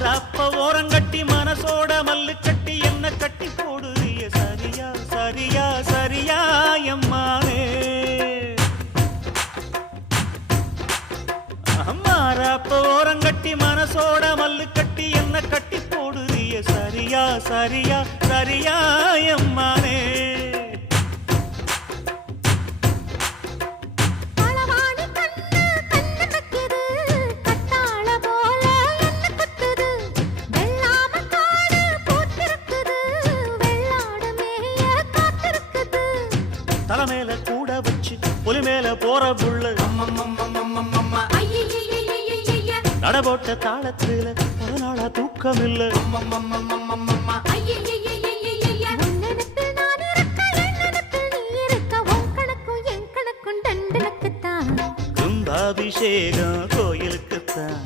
மாறாப்ப ஓரங்கட்டி மனசோட மல்லு கட்டி என்ன கட்டி போடுறிய? சரியா சரியா சரியா எம்மானே மாறாப்ப ஓரங்கட்டி மனசோட மல்லு கட்டி என்ன கட்டி போடுறிய? சரியா சரியா சரியா எம்மானே தலைமையில கூட வச்சு புலி மேல போற புள்ள நடபோட்ட தாளத்துல பல நாளா தூக்கம் இல்ல கும்பாபிஷேகம் கோயிலுக்குத்தான்.